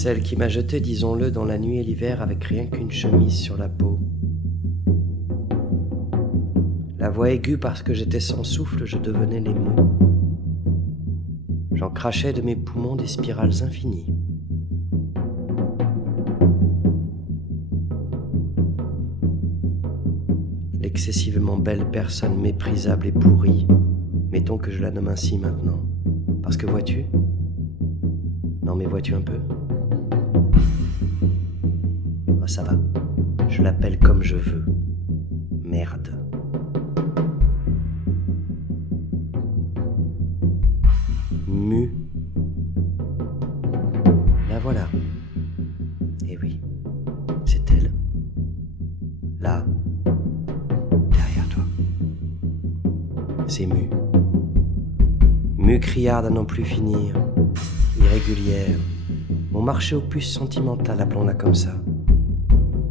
Celle qui m'a jeté, disons-le, dans la nuit et l'hiver avec rien qu'une chemise sur la peau. La voix aiguë parce que j'étais sans souffle, je devenais les mots. J'en crachais de mes poumons des spirales infinies. L'excessivement belle personne méprisable et pourrie, mettons que je la nomme ainsi maintenant. Parce que vois-tu ? Non mais vois-tu un peu ? Oh, ça va, je l'appelle comme je veux. Merde. Mu. La voilà. Eh oui, c'est elle. Là. Derrière toi. C'est Mu. Mu criarde à n'en plus finir. Irrégulière. Mon marché aux puces sentimentales, appelons-la comme ça.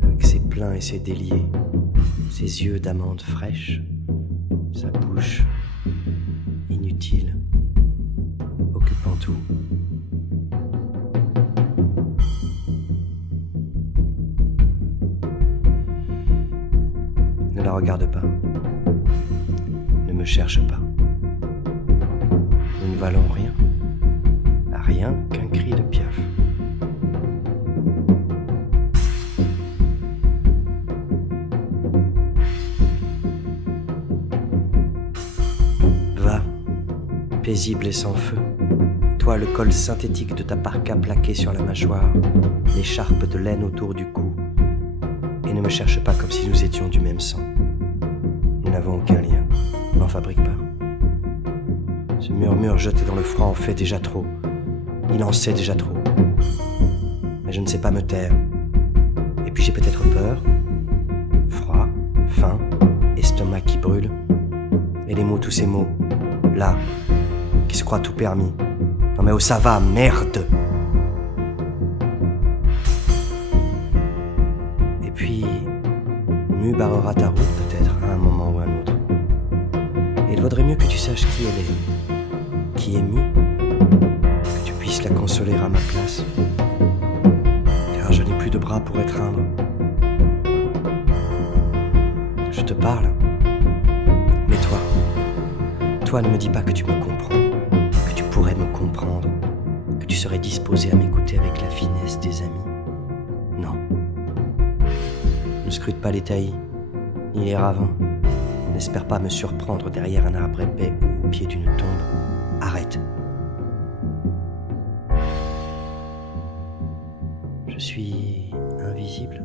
Avec ses pleins et ses déliés. Ses yeux d'amande fraîche. Sa bouche inutile. Occupant tout. Ne la regarde pas. Ne me cherche pas. Nous ne valons rien. Rien qu'un cri de Piaf. Va, paisible et sans feu, toi le col synthétique de ta parka plaqué sur la mâchoire, l'écharpe de laine autour du cou, et ne me cherche pas comme si nous étions du même sang. Nous n'avons aucun lien, n'en fabrique pas. Ce murmure jeté dans le froid en fait déjà trop. Il en sait déjà trop. Mais je ne sais pas me taire. Et puis j'ai peut-être peur. Froid, faim, estomac qui brûle. Et les mots, tous ces mots, là, qui se croient tout permis. Non mais oh ça va, merde. Et puis, Mu barrera ta route peut-être à un moment ou à un autre. Et il vaudrait mieux que tu saches qui elle est. Qui est Mu. Puisse la consoler à ma place, car je n'ai plus de bras pour étreindre. Je te parle, mais toi ne me dis pas que tu me comprends, que tu pourrais me comprendre, que tu serais disposé à m'écouter avec la finesse des amis. Non. Ne scrute pas les taillis, ni les ravins. N'espère pas me surprendre derrière un arbre épais ou au pied d'une tombe. Arrête. Je suis invisible.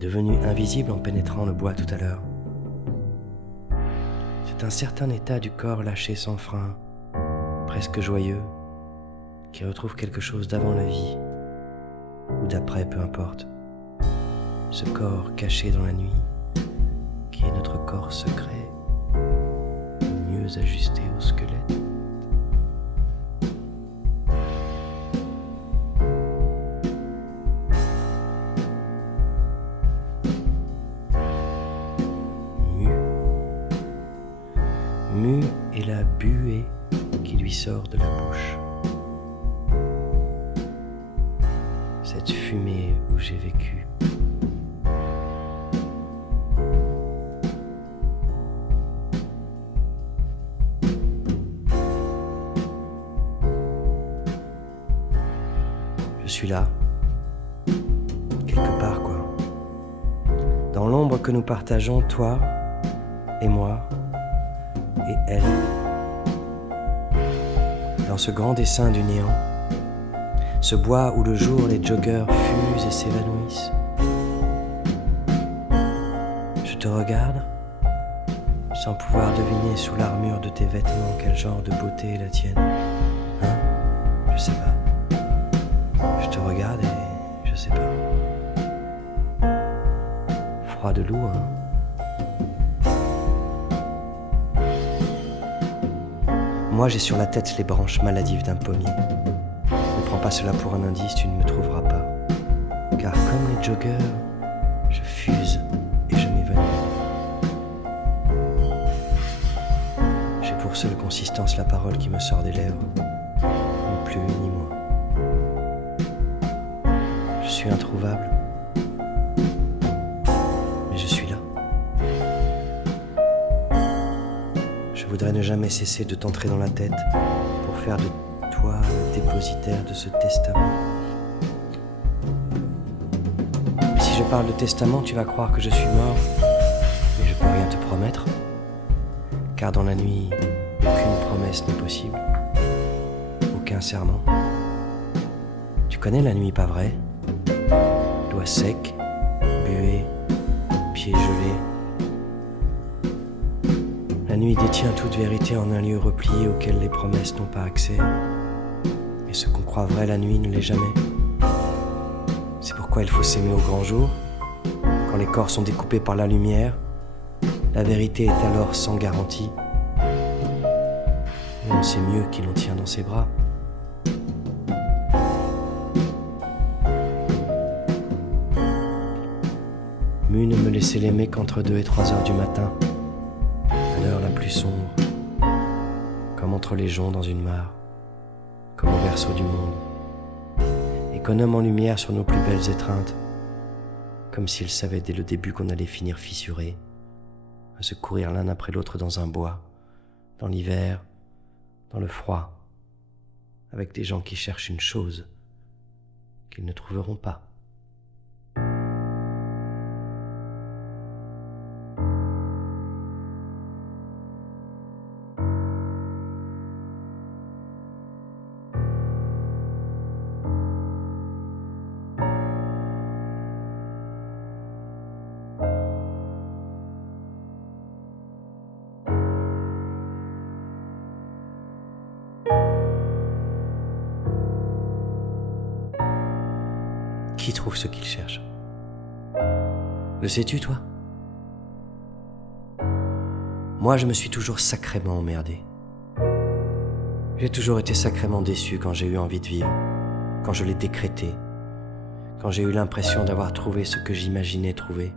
Devenu invisible en pénétrant le bois tout à l'heure. C'est un certain état du corps lâché sans frein, presque joyeux, qui retrouve quelque chose d'avant la vie, ou d'après, peu importe. Ce corps caché dans la nuit, qui est notre corps secret, mieux ajusté au squelette. Mu est la buée qui lui sort de la bouche. Cette fumée où j'ai vécu. Je suis là, quelque part quoi. Dans l'ombre que nous partageons, toi et moi. Et elle, dans ce grand dessin du néant, ce bois où le jour les joggeurs fusent et s'évanouissent. Je te regarde, sans pouvoir deviner sous l'armure de tes vêtements quel genre de beauté est la tienne. Hein ? Je sais pas. Je te regarde et je sais pas. Froid de loup, hein ? Moi j'ai sur la tête les branches maladives d'un pommier. Ne prends pas cela pour un indice, tu ne me trouveras pas. Car comme les joggeurs, je fuse et je m'évanouis. J'ai pour seule consistance la parole qui me sort des lèvres. Ni plus ni moins. suis introuvable, mais je suis là. Je voudrais ne jamais cesser de t'entrer dans la tête pour faire de toi le dépositaire de ce testament. Mais si je parle de testament, tu vas croire que je suis mort, mais je peux rien te promettre, car dans la nuit, aucune promesse n'est possible, aucun serment. Tu connais la nuit, pas vrai? Doigts secs, buée, pieds gelés. La nuit détient toute vérité en un lieu replié auquel les promesses n'ont pas accès. Et ce qu'on croit vrai la nuit ne l'est jamais. C'est pourquoi il faut s'aimer au grand jour. Quand les corps sont découpés par la lumière, la vérité est alors sans garantie. Mais on sait mieux qui l'on tient dans ses bras. Mu ne me laissait l'aimer qu'entre 2 et 3 heures du matin, à l'heure la plus sombre, comme entre les joncs dans une mare, comme au berceau du monde, et qu'un homme en lumière sur nos plus belles étreintes, comme s'il savait dès le début qu'on allait finir fissurés, à se courir l'un après l'autre dans un bois, dans l'hiver, dans le froid, avec des gens qui cherchent une chose qu'ils ne trouveront pas. Qui trouve ce qu'il cherche? Le sais-tu, toi? Moi, je me suis toujours sacrément emmerdé. J'ai toujours été sacrément déçu quand j'ai eu envie de vivre, quand je l'ai décrété, quand j'ai eu l'impression d'avoir trouvé ce que j'imaginais trouver.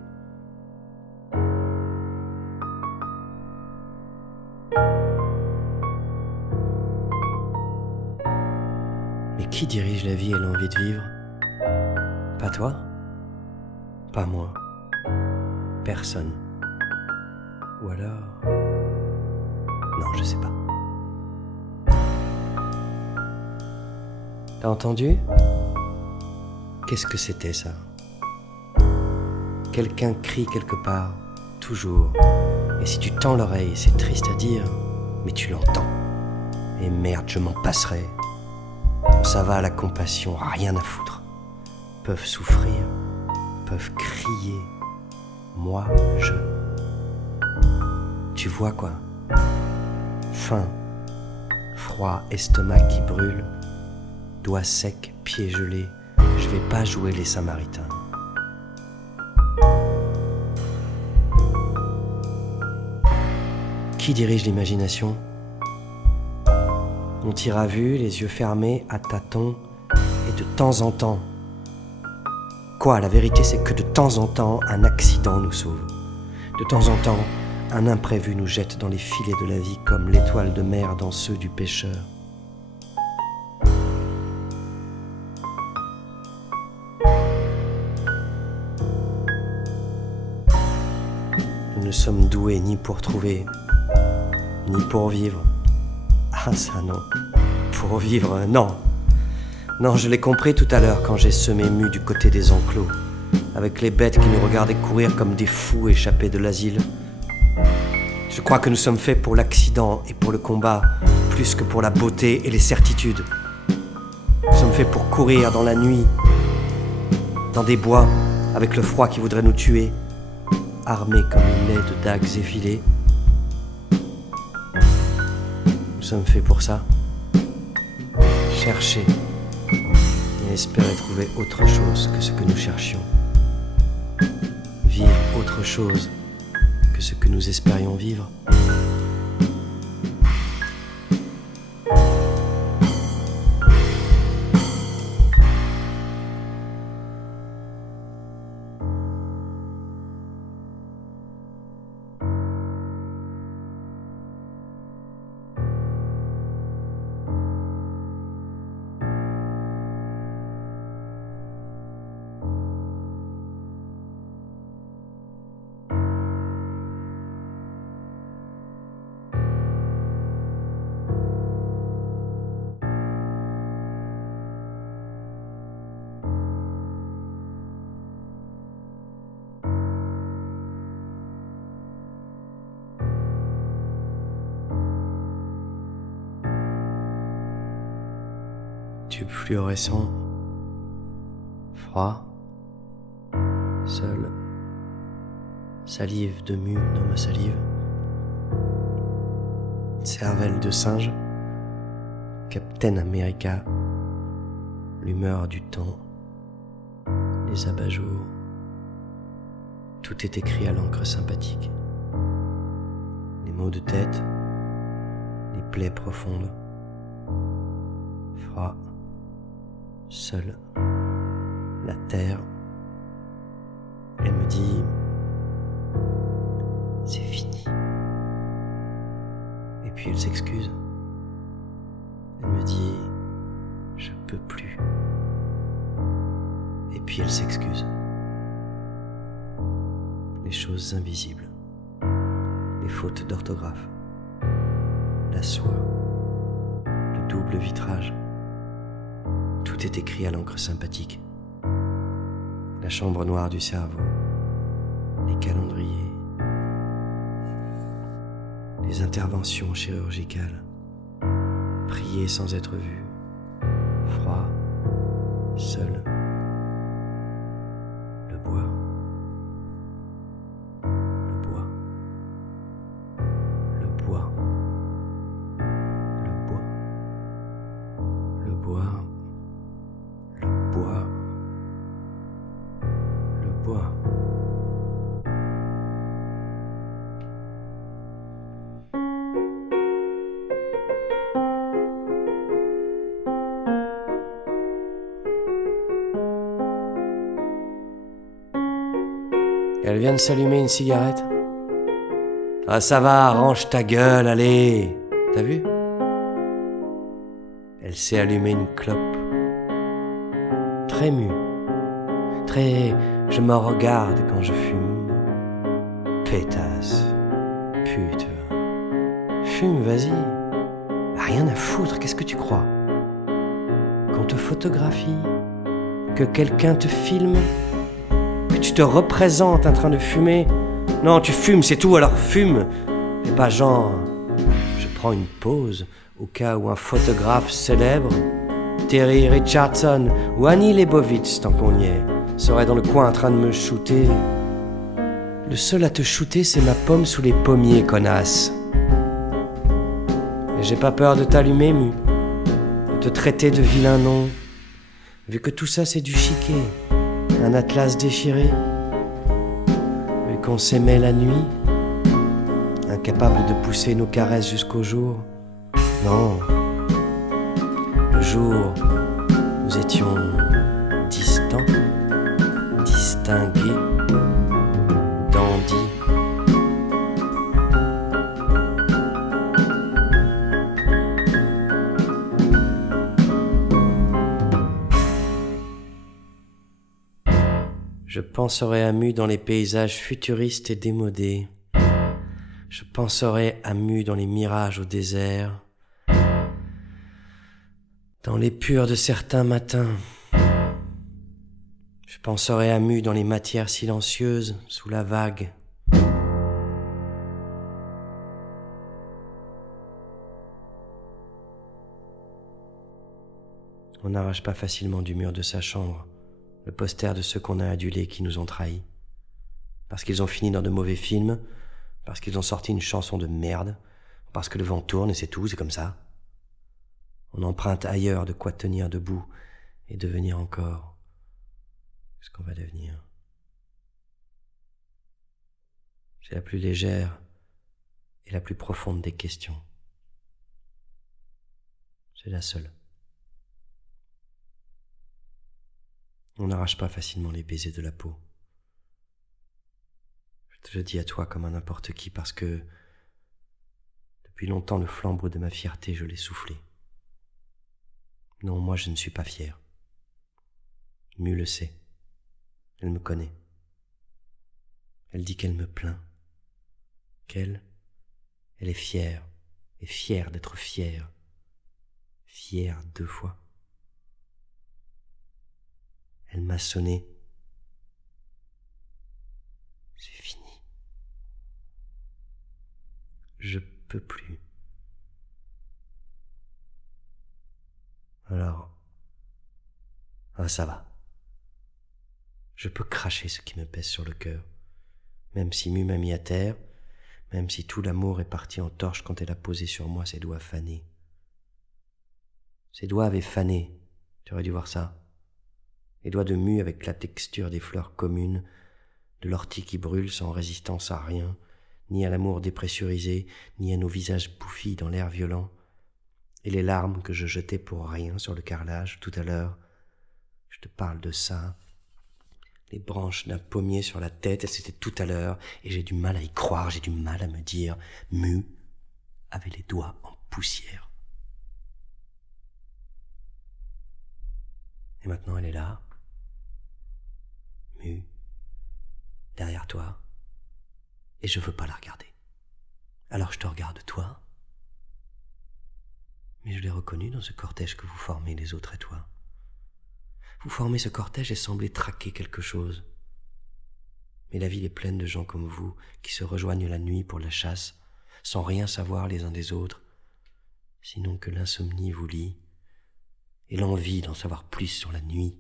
Mais qui dirige la vie et l'envie de vivre? Pas toi? Pas moi? Personne? Ou alors... Non, je sais pas. T'as entendu? Qu'est-ce que c'était ça? Quelqu'un crie quelque part, toujours. Et si tu tends l'oreille, c'est triste à dire, mais tu l'entends. Et merde, je m'en passerai. Ça va, la compassion, rien à foutre. Peuvent souffrir, peuvent crier. Moi, je... Tu vois quoi? Faim, froid, estomac qui brûle, doigts secs, pieds gelés. Je vais pas jouer les Samaritains. Qui dirige l'imagination? On tire à vue, les yeux fermés, à tâtons, et de temps en temps. Quoi, la vérité, c'est que de temps en temps, un accident nous sauve. De temps en temps, un imprévu nous jette dans les filets de la vie comme l'étoile de mer dans ceux du pêcheur. Nous ne sommes doués ni pour trouver, ni pour vivre. Ah ça non, pour vivre, non. Non, je l'ai compris tout à l'heure quand j'ai semé mu du côté des enclos, avec les bêtes qui nous regardaient courir comme des fous échappés de l'asile. Je crois que nous sommes faits pour l'accident et pour le combat, plus que pour la beauté et les certitudes. Nous sommes faits pour courir dans la nuit, dans des bois, avec le froid qui voudrait nous tuer, armés comme il est de dagues effilées. Nous sommes faits pour ça. Chercher et espérer trouver autre chose que ce que nous cherchions. Vivre autre chose que ce que nous espérions vivre. tube fluorescent, froid, seul, salive de mue dans ma salive, cervelle de singe, Captain America, l'humeur du temps, les abat-jours, tout est écrit à l'encre sympathique. Les maux de tête, les plaies profondes, froid, seul, la terre. Elle me dit, c'est fini. Et puis elle s'excuse. Elle me dit, je peux plus. Et puis elle s'excuse. Les choses invisibles, les fautes d'orthographe, la soie, le double vitrage, tout est écrit à l'encre sympathique. La chambre noire du cerveau, les calendriers, les interventions chirurgicales, prier sans être vu, froid, seul, le bois, le bois, le bois, le bois, le bois, le bois, le bois. Elle vient de s'allumer une cigarette. Ah ça va, range ta gueule, allez. T'as vu? Elle s'est allumée une clope. Très mue. Très... Je me regarde quand je fume. Pétasse. Putain. Fume, vas-y. Rien à foutre, qu'est-ce que tu crois? Qu'on te photographie? Que quelqu'un te filme? Que tu te représentes en train de fumer? Non, tu fumes, c'est tout, alors fume. Et pas genre, je prends une pause au cas où un photographe célèbre, Terry Richardson ou Annie Leibovitz, tant qu'on y est, serait dans le coin en train de me shooter. Le seul à te shooter, c'est ma pomme sous les pommiers, connasse. Et j'ai pas peur de t'allumer, mu, de te traiter de vilain nom, vu que tout ça c'est du chiquet. Un atlas déchiré, vu qu'on s'aimait la nuit, incapable de pousser nos caresses jusqu'au jour. Non, le jour, nous étions distants, distingués, dandys. Je penserai à Mu dans les paysages futuristes et démodés. Je penserai à Mu dans les mirages au désert, dans les purs de certains matins. Je penserai à Mu dans les matières silencieuses sous la vague. On n'arrache pas facilement du mur de sa chambre le poster de ceux qu'on a adulés qui nous ont trahis. Parce qu'ils ont fini dans de mauvais films, parce qu'ils ont sorti une chanson de merde, parce que le vent tourne et c'est tout, c'est comme ça. On emprunte ailleurs de quoi tenir debout et devenir encore ce qu'on va devenir. C'est la plus légère et la plus profonde des questions. C'est la seule. On n'arrache pas facilement les baisers de la peau. Je te le dis à toi comme à n'importe qui parce que depuis longtemps le flambeau de ma fierté je l'ai soufflé. Non, moi je ne suis pas fier. Mu le sait. Elle me connaît. Elle dit qu'elle me plaint. Elle est fière, et fière d'être fière. Fière 2 fois. Elle m'a sonné. C'est fini. Je peux plus. Alors, Ah, ça va. Je peux cracher ce qui me pèse sur le cœur, même si Mu m'a mis à terre, même si tout l'amour est parti en torche quand elle a posé sur moi ses doigts fanés. Ses doigts avaient fané, tu aurais dû voir ça. Les doigts de Mu avec la texture des fleurs communes, de l'ortie qui brûle sans résistance à rien, ni à l'amour dépressurisé, ni à nos visages bouffis dans l'air violent, et les larmes que je jetais pour rien sur le carrelage tout à l'heure. Je te parle de ça. Les branches d'un pommier sur la tête, et c'était tout à l'heure, et j'ai du mal à y croire, j'ai du mal à me dire, Mu avait les doigts en poussière. Et maintenant elle est là, Mu, derrière toi, et je veux pas la regarder. Alors je te regarde toi, mais je l'ai reconnu dans ce cortège que vous formez les autres et toi. Vous formez ce cortège et semblez traquer quelque chose. Mais la ville est pleine de gens comme vous qui se rejoignent la nuit pour la chasse, sans rien savoir les uns des autres, sinon que l'insomnie vous lie, et l'envie d'en savoir plus sur la nuit,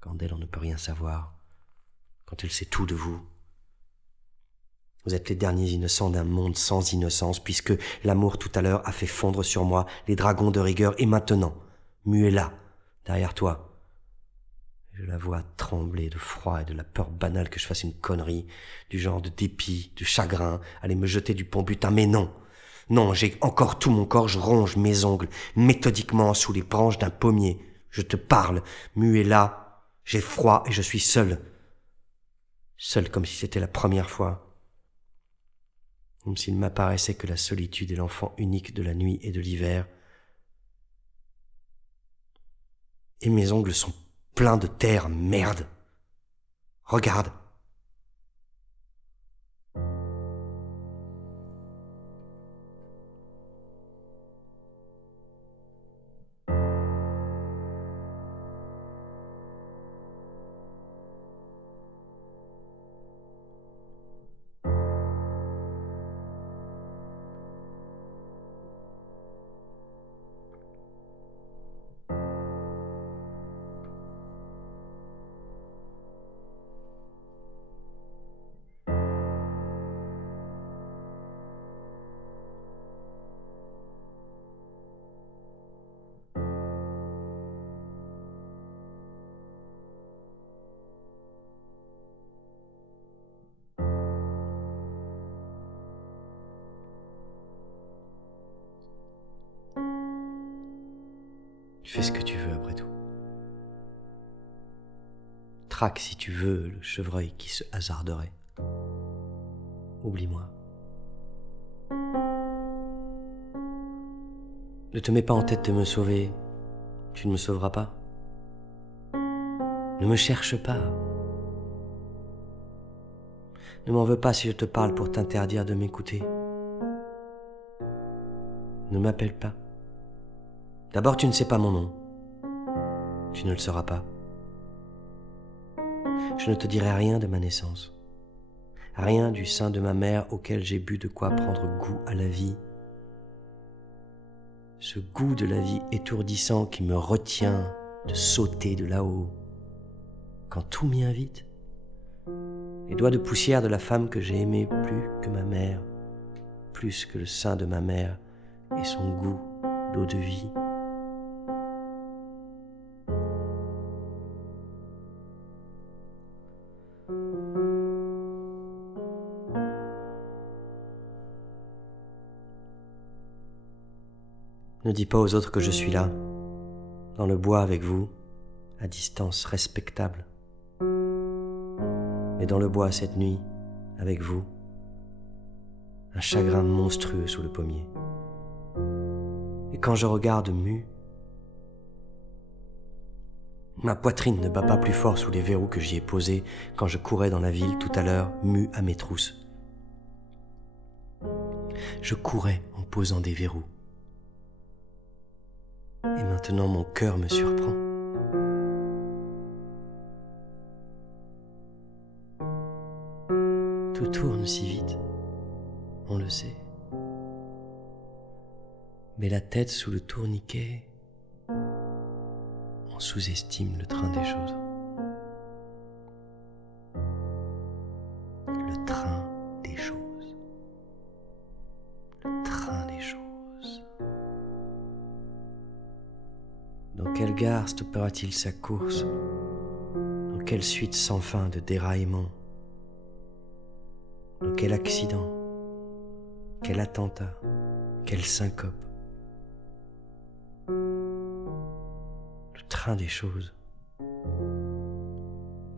quand d'elle on ne peut rien savoir, quand elle sait tout de vous. Vous êtes les derniers innocents d'un monde sans innocence, puisque l'amour tout à l'heure a fait fondre sur moi les dragons de rigueur, et maintenant, Mu est là, derrière toi. Je la vois trembler de froid et de la peur banale que je fasse une connerie, du genre de dépit, de chagrin, aller me jeter du pont butin, mais non. Non, j'ai encore tout mon corps, je ronge mes ongles, méthodiquement sous les branches d'un pommier. Je te parle, Mu est là, j'ai froid et je suis seul. Seul comme si c'était la première fois. Comme s'il m'apparaissait que la solitude est l'enfant unique de la nuit et de l'hiver. Et mes ongles sont pleins de terre, merde. Regarde. Tu fais ce que tu veux après tout. Traque si tu veux le chevreuil qui se hasarderait. Oublie-moi. Ne te mets pas en tête de me sauver. Tu ne me sauveras pas. Ne me cherche pas. Ne m'en veux pas si je te parle pour t'interdire de m'écouter. Ne m'appelle pas. D'abord, tu ne sais pas mon nom. Tu ne le sauras pas. Je ne te dirai rien de ma naissance. Rien du sein de ma mère auquel j'ai bu de quoi prendre goût à la vie. Ce goût de la vie étourdissant qui me retient de sauter de là-haut. Quand tout m'y invite. Les doigts de poussière de la femme que j'ai aimée plus que ma mère, plus que le sein de ma mère et son goût d'eau de vie. Ne dis pas aux autres que je suis là, dans le bois avec vous, à distance respectable. Mais dans le bois cette nuit, avec vous, un chagrin monstrueux sous le pommier. Et quand je regarde Mu, ma poitrine ne bat pas plus fort sous les verrous que j'y ai posés quand je courais dans la ville tout à l'heure, Mu à mes trousses. Je courais en posant des verrous. Et maintenant mon cœur me surprend. Tout tourne si vite, on le sait. Mais la tête sous le tourniquet, on On sous-estime le train des choses. Le train des choses. Le train des choses. Dans quelle gare stoppera-t-il sa course? Dans quelle suite sans fin de déraillements? Dans quel accident? Quel attentat? Quelle syncope? Le train des choses.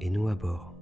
Et nous à bord.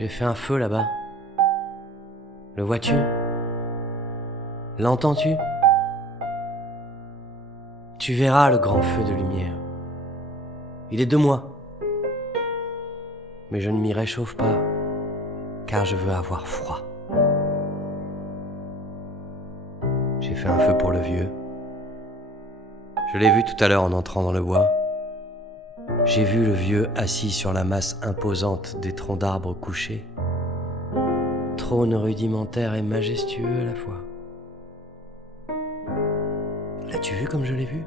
J'ai fait un feu là-bas. Le vois-tu? L'entends-tu? Tu verras le grand feu de lumière. Il est de moi. Mais je ne m'y réchauffe pas, car je veux avoir froid. J'ai fait un feu pour le vieux. Je l'ai vu tout à l'heure en entrant dans le bois. J'ai vu le vieux assis sur la masse imposante des troncs d'arbres couchés, trône rudimentaire et majestueux à la fois. L'as-tu vu comme je l'ai vu?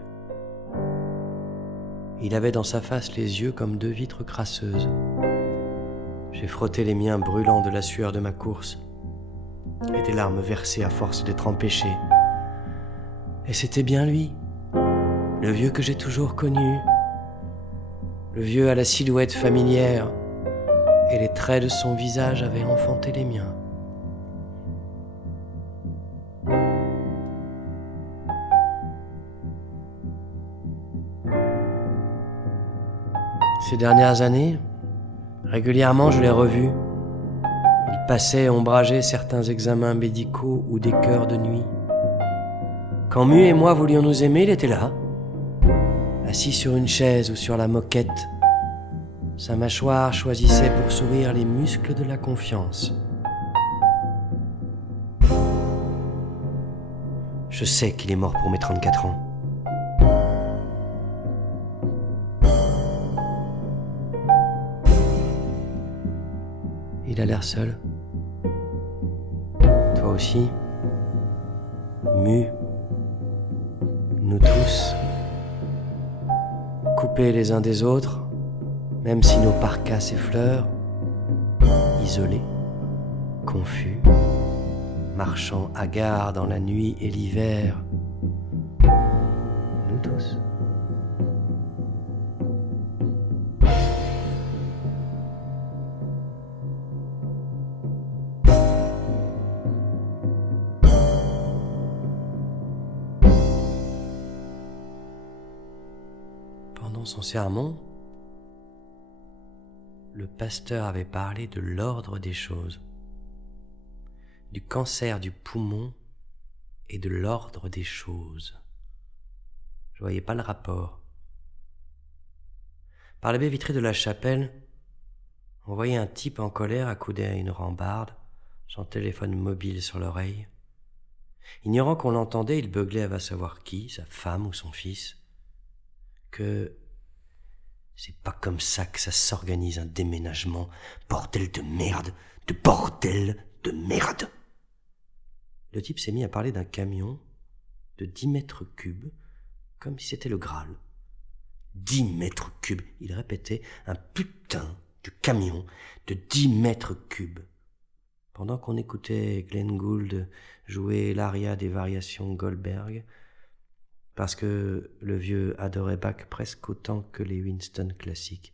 Il avait dans sa face les yeux comme deux vitres crasseuses. J'ai frotté les miens brûlants de la sueur de ma course et des larmes versées à force d'être empêché. Et c'était bien lui, le vieux que j'ai toujours connu, le vieux à la silhouette familière, et les traits de son visage avaient enfanté les miens. Ces dernières années, régulièrement je l'ai revu. Il passait ombrager certains examens médicaux ou des chœurs de nuit. Quand Mu et moi voulions nous aimer, il était là, assis sur une chaise ou sur la moquette. Sa mâchoire choisissait pour sourire les muscles de la confiance. Je sais qu'il est mort pour mes 34 ans. Il a l'air seul. Toi aussi. Mu. Nous tous. Coupés les uns des autres, même si nos parkas s'effleurent, isolés, confus, marchant hagards dans la nuit et l'hiver. Nous tous. Pendant son sermon, le pasteur avait parlé de l'ordre des choses, du cancer du poumon et de l'ordre des choses. Je voyais pas le rapport. Par la baie vitrée de la chapelle, on voyait un type en colère accoudé à une rambarde, son téléphone mobile sur l'oreille. Ignorant qu'on l'entendait, il beuglait à va savoir qui, sa femme ou son fils, que c'est pas comme ça que ça s'organise un déménagement, bordel de merde, de bordel de merde. Le type s'est mis à parler d'un camion de 10 mètres cubes, comme si c'était le Graal. 10 mètres cubes, il répétait, un putain de camion de 10 mètres cubes. Pendant qu'on écoutait Glenn Gould jouer l'aria des variations Goldberg, parce que le vieux adorait Bach presque autant que les Winston classiques.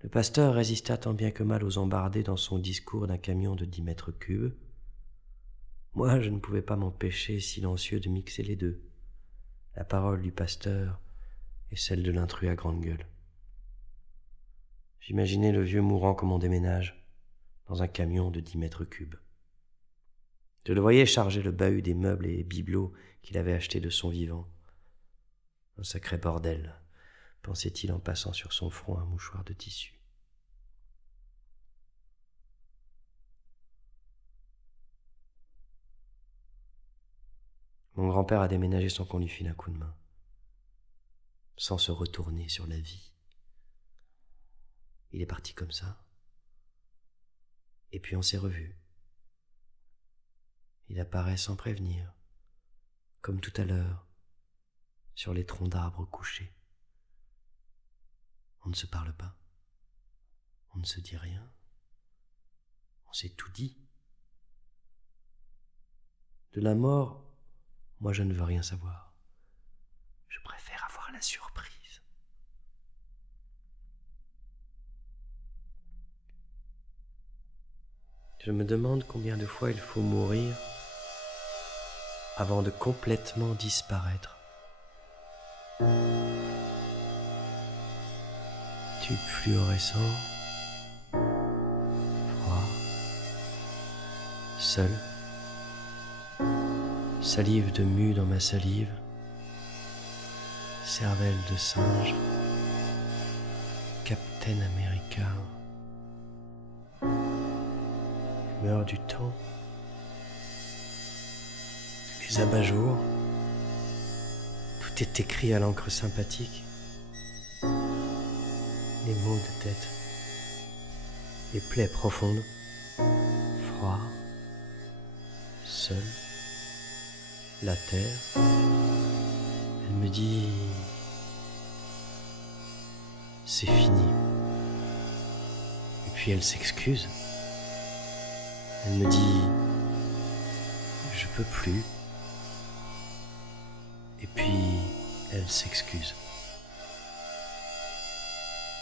Le pasteur résista tant bien que mal aux embardées dans son discours d'un camion de 10 mètres cubes. Moi, je ne pouvais pas m'empêcher, silencieux, de mixer les deux, la parole du pasteur et celle de l'intrus à grande gueule. J'imaginais le vieux mourant comme on déménage, dans un camion de 10 mètres cubes. Je le voyais charger le bahut des meubles et bibelots qu'il avait achetés de son vivant. Un sacré bordel, pensait-il en passant sur son front un mouchoir de tissu. Mon grand-père a déménagé sans qu'on lui file un coup de main, sans se retourner sur la vie. Il est parti comme ça, et puis on s'est revus. Il apparaît sans prévenir, comme tout à l'heure, sur les troncs d'arbres couchés. On ne se parle pas, on ne se dit rien, on s'est tout dit. De la mort, moi je ne veux rien savoir. Je préfère avoir la surprise. Je me demande combien de fois il faut mourir avant de complètement disparaître. Tube fluorescent, froid, seul, salive de mue dans ma salive, cervelle de singe, Captain America, humeur du temps, les abat-jours, tout est écrit à l'encre sympathique, les maux de tête, les plaies profondes, froid, seul, la terre. Elle me dit c'est fini. Et puis elle s'excuse. Elle me dit je peux plus. Et puis elle s'excuse.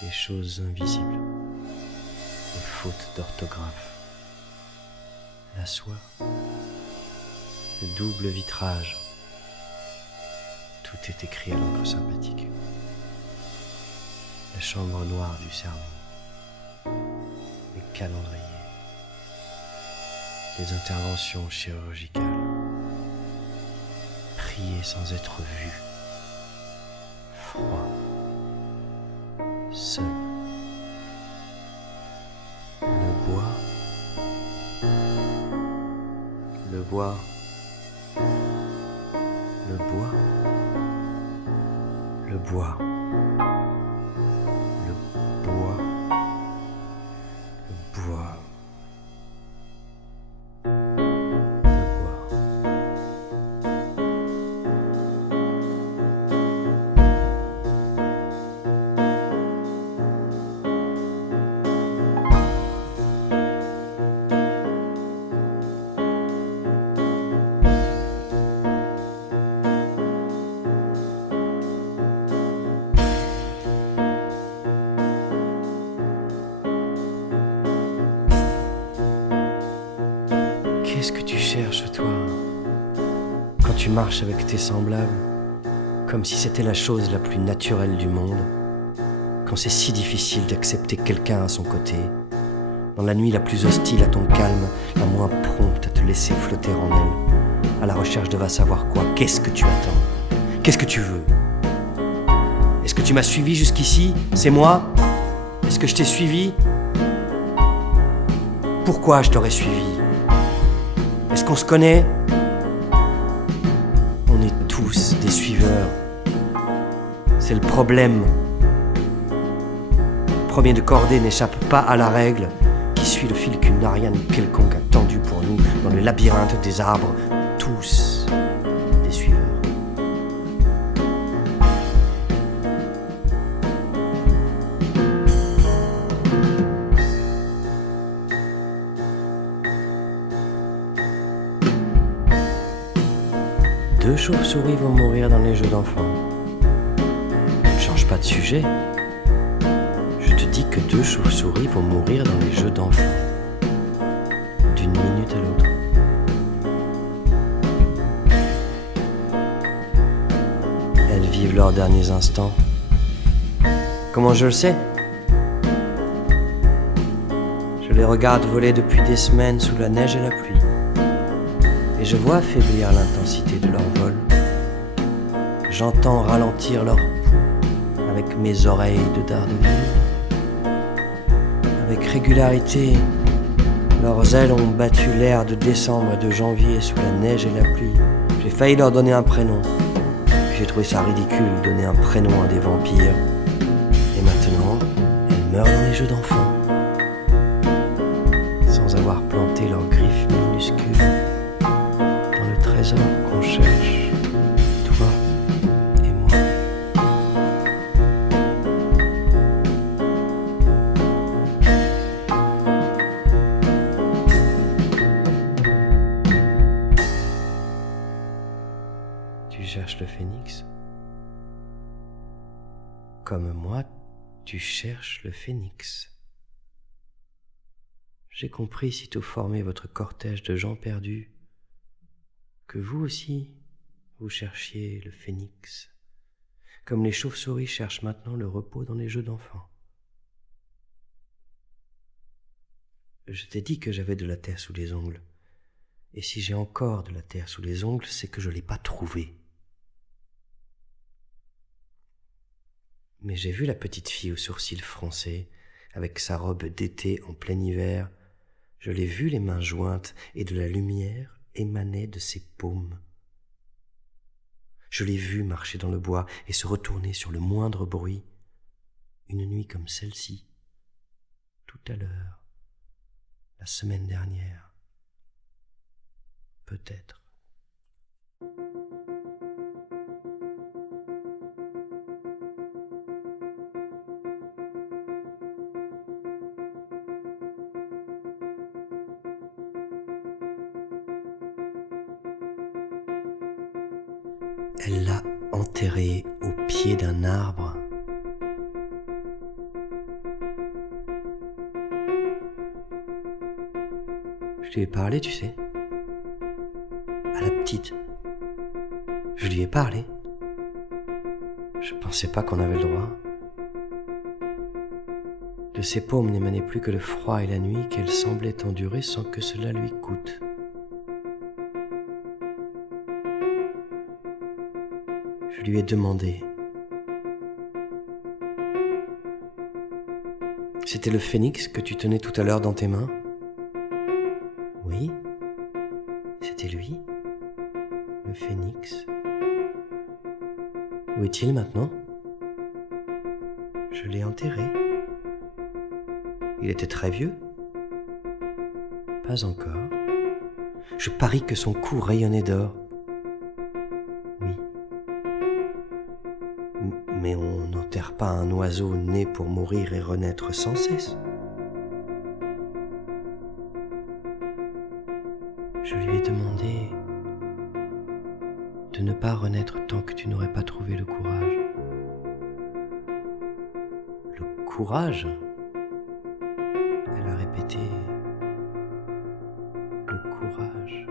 Les choses invisibles, les fautes d'orthographe, la soie, le double vitrage, tout est écrit à l'encre sympathique. La chambre noire du cerveau, les calendriers, les interventions chirurgicales, prier sans être vu, froid, seul, le bois, le bois, le bois, le bois, le bois, le bois, le bois. Qu'est-ce que tu cherches, toi, quand tu marches avec tes semblables, comme si c'était la chose la plus naturelle du monde, quand c'est si difficile d'accepter quelqu'un à son côté, dans la nuit la plus hostile à ton calme, la moins prompte à te laisser flotter en elle, à la recherche de va savoir quoi. Qu'est-ce que tu attends? Qu'est-ce que tu veux? Est-ce que tu m'as suivi jusqu'ici? C'est moi? Est-ce que je t'ai suivi? Pourquoi je t'aurais suivi? Est-ce qu'on se connaît? On est tous des suiveurs. C'est le problème. Le premier de cordée n'échappe pas à la règle qui suit le fil qu'une Ariane quelconque a tendu pour nous dans le labyrinthe des arbres. Tous deux chauves-souris vont mourir dans les jeux d'enfants. Ne change pas de sujet. Je te dis que deux chauves-souris vont mourir dans les jeux d'enfants. D'une minute à l'autre. Elles vivent leurs derniers instants. Comment je le sais ? Je les regarde voler depuis des semaines sous la neige et la pluie. Et je vois affaiblir l'intensité de leur vol. J'entends ralentir leur pouls avec mes oreilles de Daredevil. Avec régularité, leurs ailes ont battu l'air de décembre et de janvier sous la neige et la pluie. J'ai failli leur donner un prénom. Puis j'ai trouvé ça ridicule de donner un prénom à des vampires. Et maintenant, elles meurent dans les jeux d'enfants. Sans avoir planté leurs griffes minuscules dans le trésor qu'on cherche, toi et moi. Tu cherches le phénix ? Comme moi, tu cherches le phénix. J'ai compris, sitôt formé votre cortège de gens perdus, que vous aussi, vous cherchiez le phénix, comme les chauves-souris cherchent maintenant le repos dans les jeux d'enfants. Je t'ai dit que j'avais de la terre sous les ongles, et si j'ai encore de la terre sous les ongles, c'est que je ne l'ai pas trouvée. Mais j'ai vu la petite fille aux sourcils froncés, avec sa robe d'été en plein hiver. Je l'ai vue les mains jointes et de la lumière émanait de ses paumes. Je l'ai vue marcher dans le bois et se retourner sur le moindre bruit. Une nuit comme celle-ci, tout à l'heure, la semaine dernière, peut-être. Elle l'a enterré au pied d'un arbre. Je lui ai parlé, tu sais. À la petite. Je lui ai parlé. Je pensais pas qu'on avait le droit. De ses paumes n'émanait plus que le froid et la nuit qu'elle semblait endurer sans que cela lui coûte. Je lui ai demandé. C'était le phénix que tu tenais tout à l'heure dans tes mains ? Oui, c'était lui, le phénix. Où est-il maintenant ? Je l'ai enterré. Il était très vieux ? Pas encore. Je parie que son cou rayonnait d'or. Oui. Mais on n'enterre pas un oiseau né pour mourir et renaître sans cesse. Je lui ai demandé de ne pas renaître tant que tu n'aurais pas trouvé le courage. Le courage ? Elle a répété. Le courage.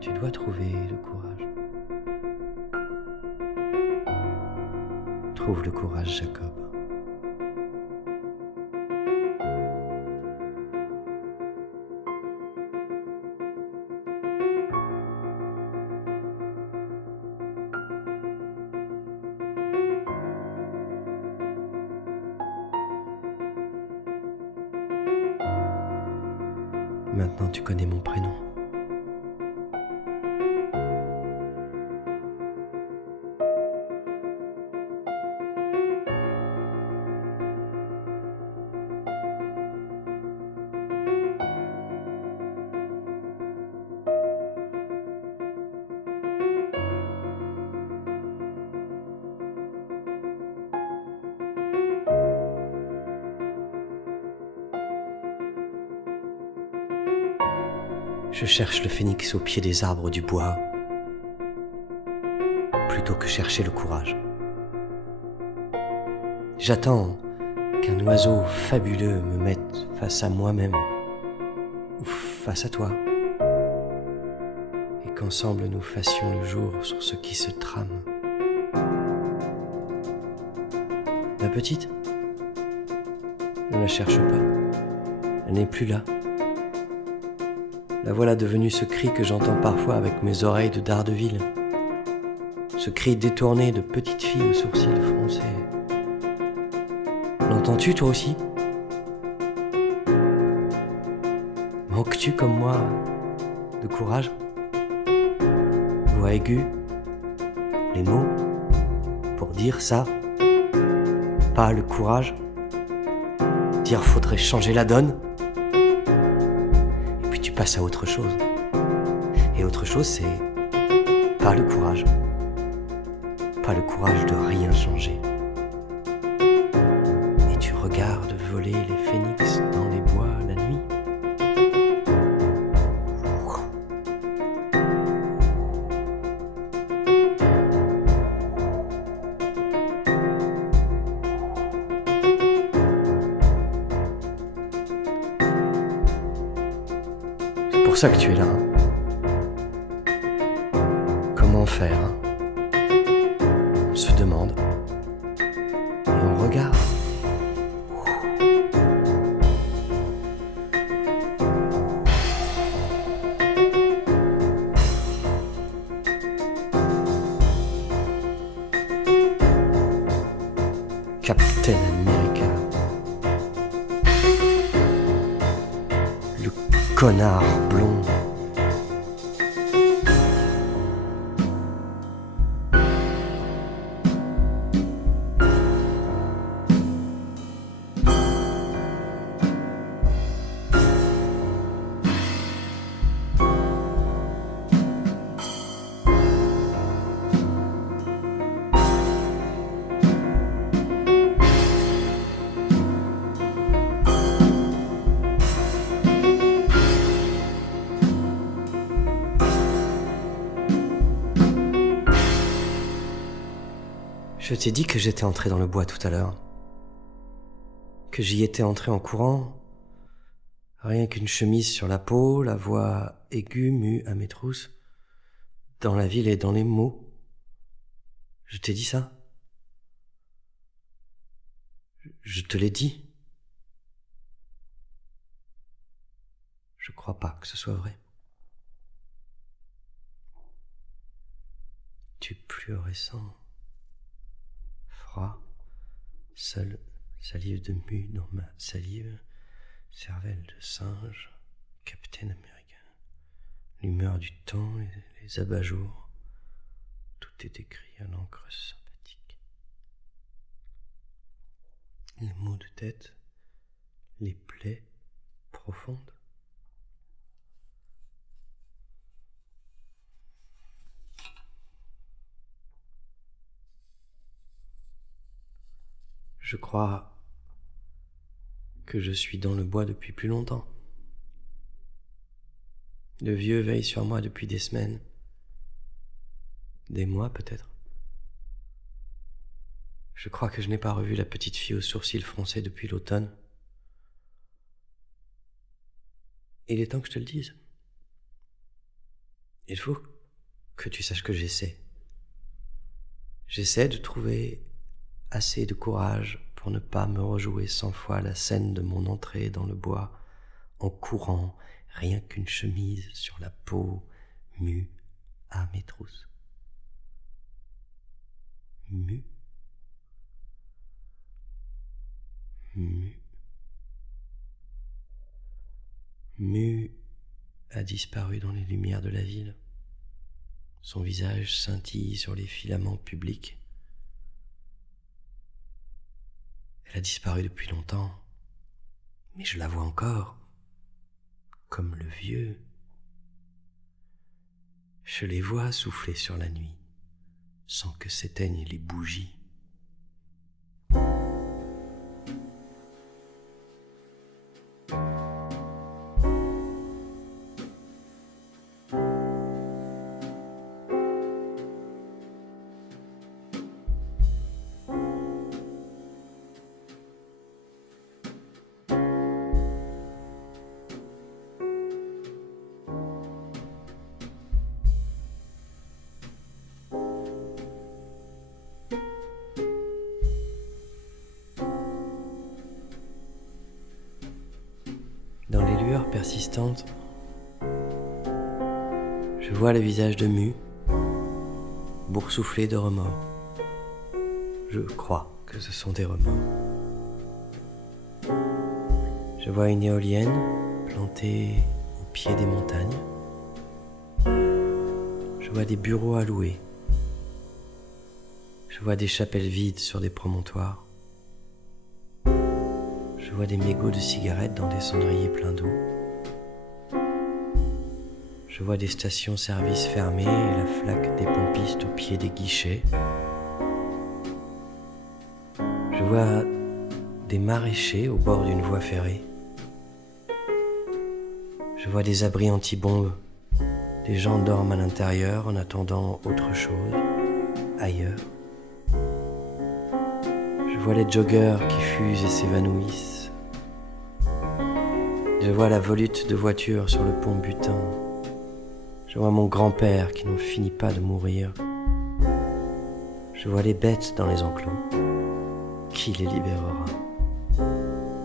Tu dois trouver le courage. Trouve le courage, Jacob. Maintenant tu connais mon prénom. Je cherche le phénix au pied des arbres du bois, plutôt que chercher le courage. J'attends qu'un oiseau fabuleux me mette face à moi-même, ou face à toi, et qu'ensemble nous fassions le jour sur ce qui se trame. La petite, ne la cherche pas, elle n'est plus là. La voilà devenue ce cri que j'entends parfois avec mes oreilles de Daredevil, ce cri détourné de petite fille aux sourcils froncés. L'entends-tu toi aussi? Manques-tu comme moi de courage? Voix aiguë, les mots pour dire ça, pas le courage. Dire faudrait changer la donne. Et puis tu passes à autre chose. Et autre chose, c'est pas le courage. Pas le courage de rien changer. Et tu regardes voler les phénix dans les bois la nuit. C'est pour ça que tu es là. Comment faire? On se demande. Et on regarde. Captain America. Le connard blond. Je t'ai dit que j'étais entré dans le bois tout à l'heure. Que j'y étais entré en courant. Rien qu'une chemise sur la peau, la voix aiguë mue à mes trousses. Dans la ville et dans les mots. Je t'ai dit ça? Je te l'ai dit. Je crois pas que ce soit vrai. Tu fluorescent. Froid, seule salive de mue dans ma salive, cervelle de singe, Captain America. L'humeur du temps, les abat-jours, tout est écrit à l'encre sympathique. Les maux de tête, les plaies profondes. Je crois que je suis dans le bois depuis plus longtemps. Le vieux veille sur moi depuis des semaines, des mois peut-être. Je crois que je n'ai pas revu la petite fille aux sourcils froncés depuis l'automne. Il est temps que je te le dise. Il faut que tu saches que j'essaie. J'essaie de trouver assez de courage pour ne pas me rejouer 100 fois la scène de mon entrée dans le bois en courant, rien qu'une chemise sur la peau, mue à mes trousses. Mue. Mue. Mue a disparu dans les lumières de la ville. Son visage scintille sur les filaments publics. Elle a disparu depuis longtemps, mais je la vois encore, comme le vieux. Je les vois souffler sur la nuit, sans que s'éteignent les bougies. persistante. Je vois le visage de Mu, boursouflé de remords. Je crois que ce sont des remords. Je vois une éolienne plantée au pied des montagnes. Je vois des bureaux à louer. Je vois des chapelles vides sur des promontoires. Je vois des mégots de cigarettes dans des cendriers pleins d'eau. Je vois des stations-service fermées et la flaque des pompistes au pied des guichets. Je vois des maraîchers au bord d'une voie ferrée. Je vois des abris anti-bombes. Des gens dorment à l'intérieur en attendant autre chose, ailleurs. Je vois les joggeurs qui fusent et s'évanouissent. Je vois la volute de voitures sur le pont Butin. Je vois mon grand-père qui n'en finit pas de mourir. Je vois les bêtes dans les enclos. Qui les libérera?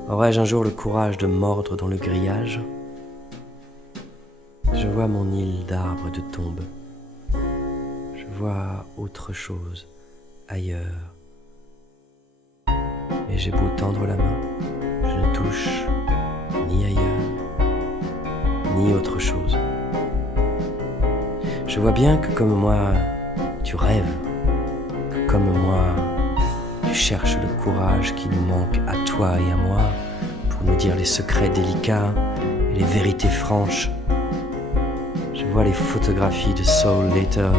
Aurais-je un jour le courage de mordre dans le grillage? Je vois mon île d'arbres de tombes. Je vois autre chose, ailleurs. Et j'ai beau tendre la main, je ne touche ni ailleurs, ni autre chose. Je vois bien que comme moi, tu rêves, que comme moi, tu cherches le courage qui nous manque à toi et à moi pour nous dire les secrets délicats et les vérités franches. Je vois les photographies de Soul Later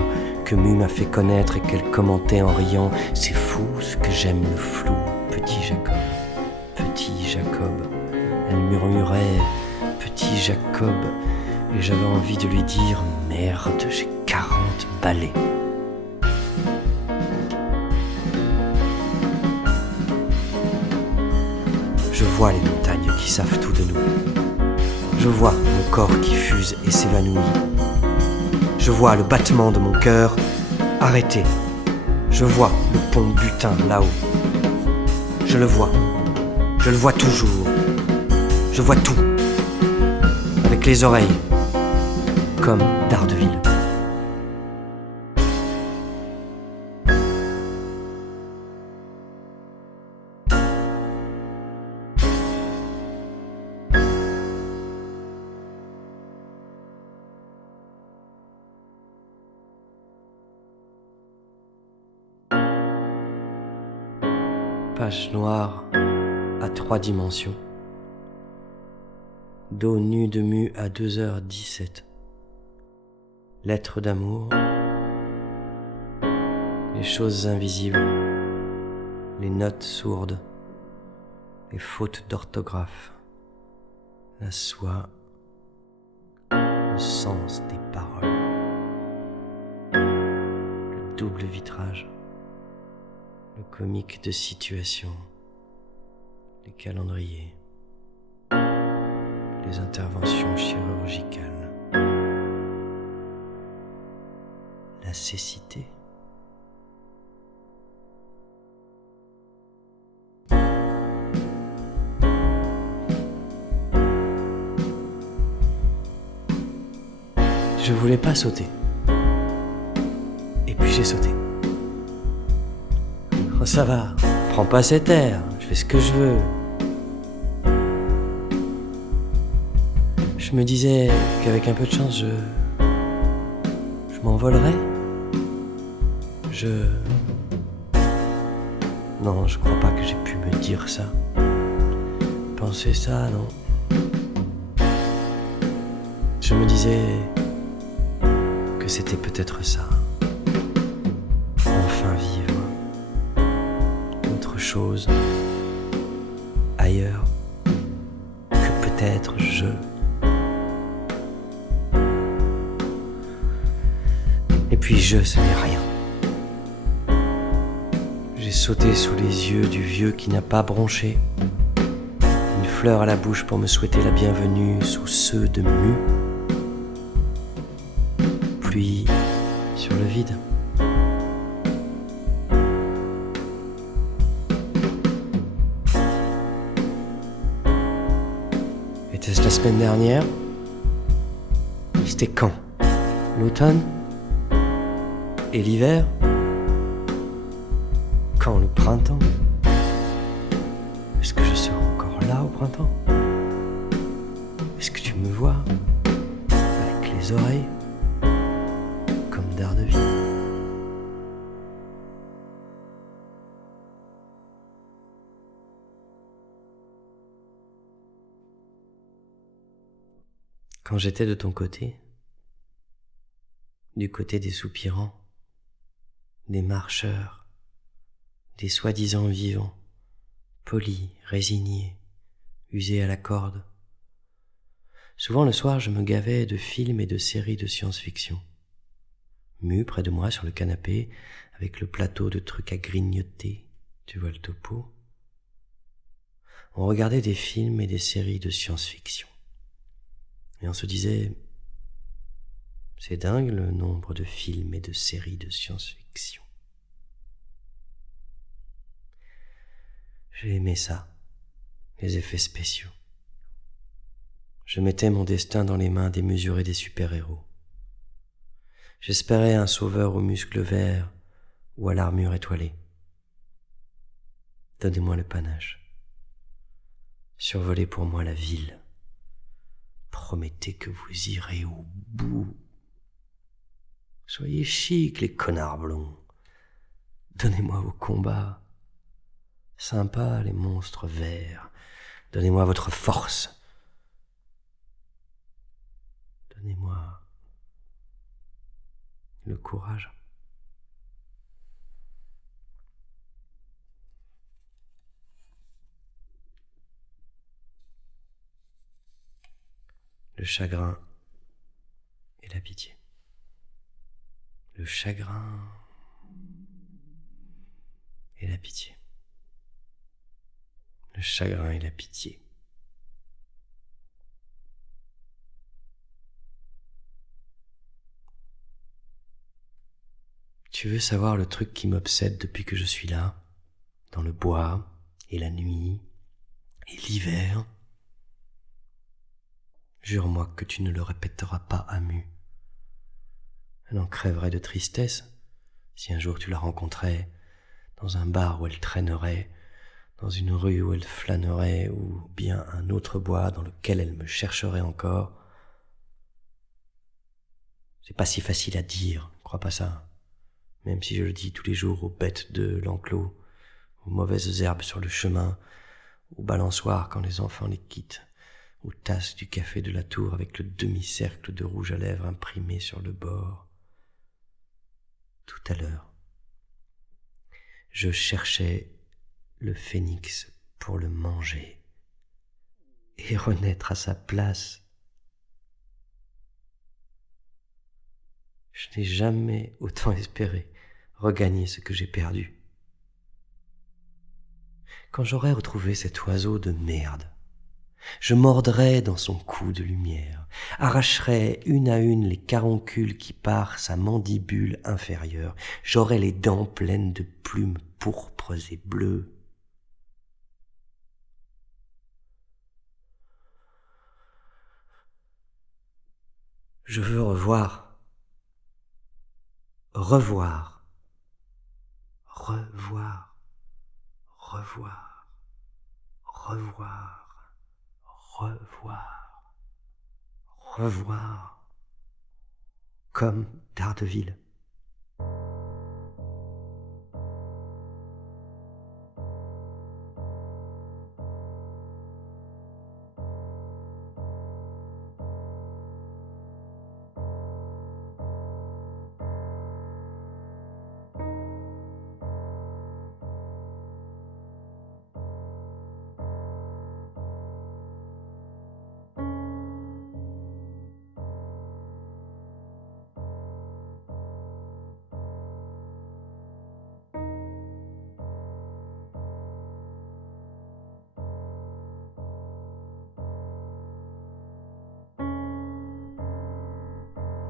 que Mu m'a fait connaître et qu'elle commentait en riant. C'est fou ce que j'aime le flou, petit Jacob, petit Jacob. Elle murmurait, petit Jacob, et j'avais envie de lui dire, merde, j'ai 40 balais. Je vois les montagnes qui savent tout de nous. Je vois mon corps qui fuse et s'évanouit. Je vois le battement de mon cœur arrêté. Je vois le pont Butin là-haut. Je le vois toujours. Je vois tout, avec les oreilles, comme Daredevil. Page noire à 3 dimensions. Dos nu de Mu à 2h17. Lettres d'amour. Les choses invisibles. Les notes sourdes. Les fautes d'orthographe. La soie. Le sens des paroles. Le double vitrage. Le comique de situation, les calendriers, les interventions chirurgicales, la cécité. Je voulais pas sauter. Et puis j'ai sauté. Oh, ça va, prends pas cet air, je fais ce que je veux. Je me disais qu'avec un peu de chance, je m'envolerais. Non, je crois pas que j'ai pu me dire ça. Penser ça, non. Je me disais que c'était peut-être ça. Enfin vivre. Autre chose, ailleurs, que peut-être je. Et puis ce n'est rien. J'ai sauté sous les yeux du vieux qui n'a pas bronché, une fleur à la bouche pour me souhaiter la bienvenue sous ceux de Mu, pluie sur le vide. Est-ce la semaine dernière? C'était quand? L'automne? Et l'hiver? Quand le printemps? Est-ce que je serai encore là au printemps? Est-ce que tu me vois avec les oreilles comme Daredevil? Quand j'étais de ton côté, du côté des soupirants, des marcheurs, des soi-disant vivants, polis, résignés, usés à la corde. Souvent le soir, je me gavais de films et de séries de science-fiction. Mu près de moi sur le canapé, avec le plateau de trucs à grignoter, tu vois le topo. On regardait des films et des séries de science-fiction. Et on se disait, c'est dingue le nombre de films et de séries de science-fiction. J'ai aimé ça, les effets spéciaux. Je mettais mon destin dans les mains démesurées des super-héros. J'espérais un sauveur aux muscles verts ou à l'armure étoilée. Donnez-moi le panache. Survolez pour moi la ville. Promettez que vous irez au bout. Soyez chic, les connards blonds. Donnez-moi vos combats. Sympa, les monstres verts. Donnez-moi votre force. Donnez-moi le courage. Le chagrin et la pitié. Le chagrin et la pitié. Le chagrin et la pitié. Tu veux savoir le truc qui m'obsède depuis que je suis là, dans le bois, et la nuit, et l'hiver? Jure-moi que tu ne le répéteras pas à Mu. Elle en crèverait de tristesse si un jour tu la rencontrais dans un bar où elle traînerait, dans une rue où elle flânerait, ou bien un autre bois dans lequel elle me chercherait encore. C'est pas si facile à dire, crois pas ça. Même si je le dis tous les jours aux bêtes de l'enclos, aux mauvaises herbes sur le chemin, aux balançoires quand les enfants les quittent, aux tasses du café de la tour avec le demi-cercle de rouge à lèvres imprimé sur le bord. Tout à l'heure, je cherchais le phénix pour le manger et renaître à sa place. Je n'ai jamais autant espéré regagner ce que j'ai perdu. Quand j'aurai retrouvé cet oiseau de merde, je mordrai dans son cou de lumière, arracherai une à une les caroncules qui parent sa mandibule inférieure. J'aurai les dents pleines de plumes pourpres et bleues. Je veux revoir, revoir, revoir, revoir, revoir, revoir, revoir, comme Daredevil.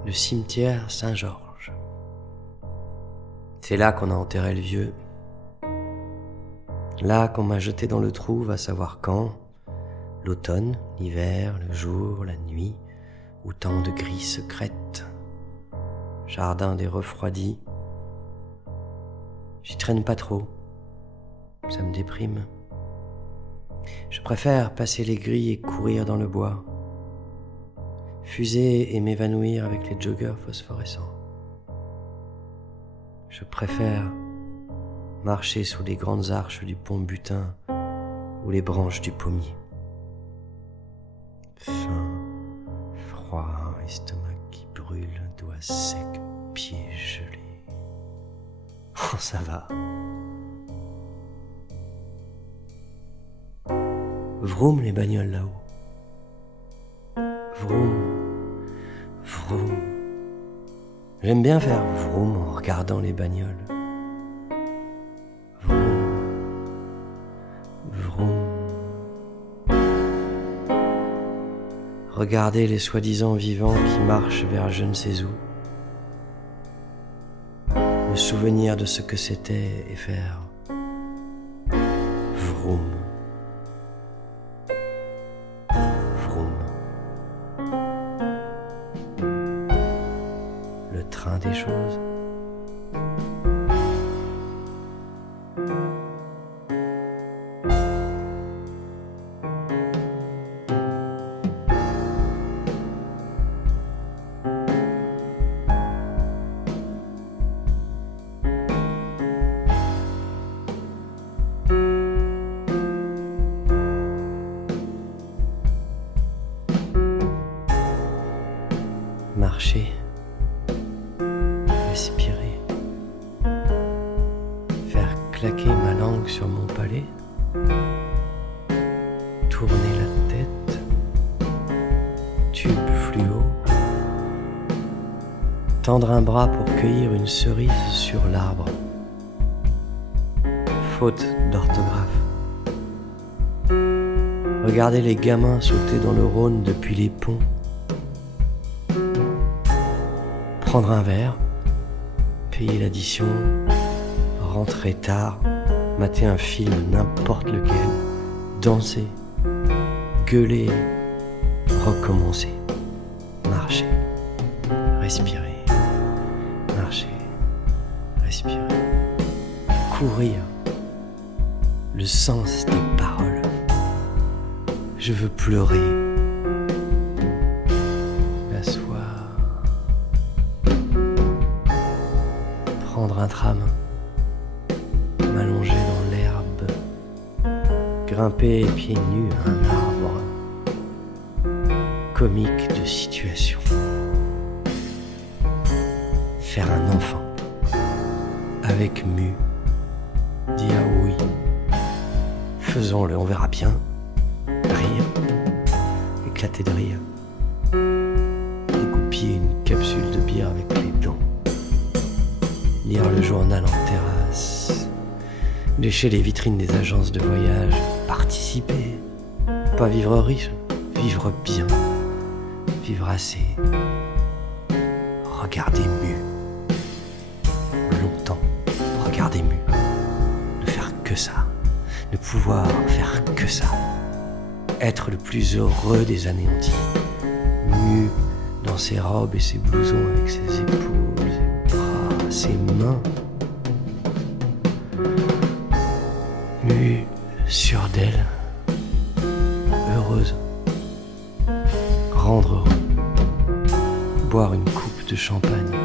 Le cimetière Saint-Georges. C'est là qu'on a enterré le vieux. Là qu'on m'a jeté dans le trou, va savoir quand, L'automne, l'hiver, le jour, la nuit, autant de gris secrètes. Jardin des refroidis. J'y traîne pas trop, ça me déprime. Je préfère passer les grilles et courir dans le bois, fuser et m'évanouir avec les joggers phosphorescents. Je préfère marcher sous les grandes arches du pont Butin ou les branches du pommier. Faim, froid, estomac qui brûle, doigts secs, pieds gelés. Oh, ça va. Vroom les bagnoles là-haut. Vroom, vroom. J'aime bien faire vroom en regardant les bagnoles. Vroom, vroom. Regarder les soi-disant vivants qui marchent vers je ne sais où. Me souvenir de ce que c'était et faire vroom. Le train des choses. Marcher, respirer, faire claquer ma langue sur mon palais, tourner la tête, tube fluo, tendre un bras pour cueillir une cerise sur l'arbre, faute d'orthographe, regarder les gamins sauter dans le Rhône depuis les ponts, prendre un verre, payer l'addition, rentrer tard, mater un film n'importe lequel, danser, gueuler, recommencer, marcher, respirer, marcher, respirer, courir, le sens des paroles. Je veux pleurer, m'asseoir, prendre un tram, m'allonger dans l'herbe, grimper pieds nus à un arbre, comique de situation, faire un enfant, avec mu, dire oui, faisons-le, on verra bien, rire, éclater de rire, dégoupiller une capsule de bière avec les dents, lire le journal en terrasse, lécher les vitrines des agences de voyage, participer, pas vivre riche, vivre bien, vivre assez, regarder mu, longtemps, regarder mu, ne faire que ça, ne pouvoir faire que ça, être le plus heureux des anéantis, mu dans ses robes et ses blousons avec ses épaules, ses bras, ses mains, mu sûre d'elle, heureuse, rendre heureux, boire une coupe de champagne,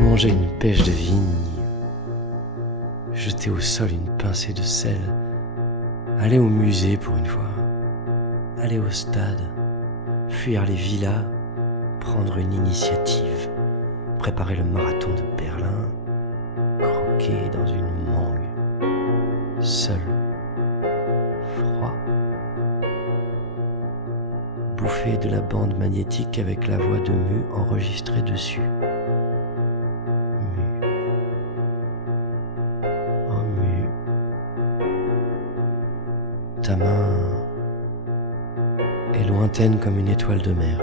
manger une pêche de vigne, jeter au sol une pincée de sel, aller au musée pour une fois, aller au stade, fuir les villas, prendre une initiative, préparer le marathon de Berlin, croquer dans une mangue, seul, froid, bouffer de la bande magnétique avec la voix de Mu enregistrée dessus. Mu. Oh Mu. Ta main est lointaine comme une étoile de mer.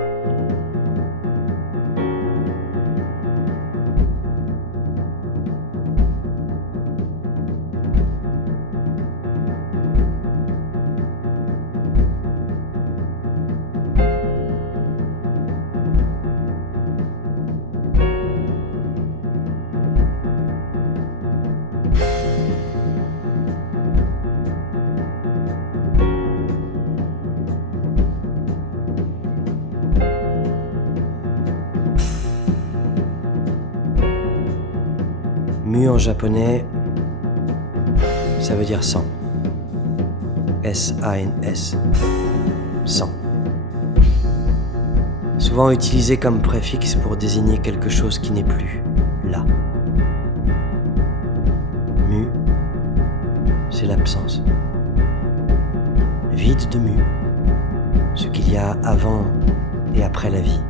en japonais, ça veut dire sans. S-A-N-S. Sans. Souvent utilisé comme préfixe pour désigner quelque chose qui n'est plus là. Mu, c'est l'absence. Vide de mu, ce qu'il y a avant et après la vie,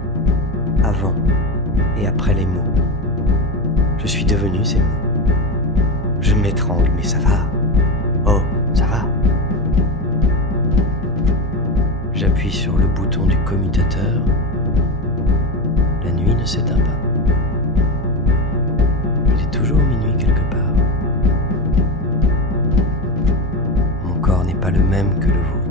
avant et après les mots. Je suis devenu ces mots. Je m'étrangle, mais ça va. Oh, ça va. J'appuie sur le bouton du commutateur. La nuit ne s'éteint pas. Il est toujours minuit quelque part. Mon corps n'est pas le même que le vôtre.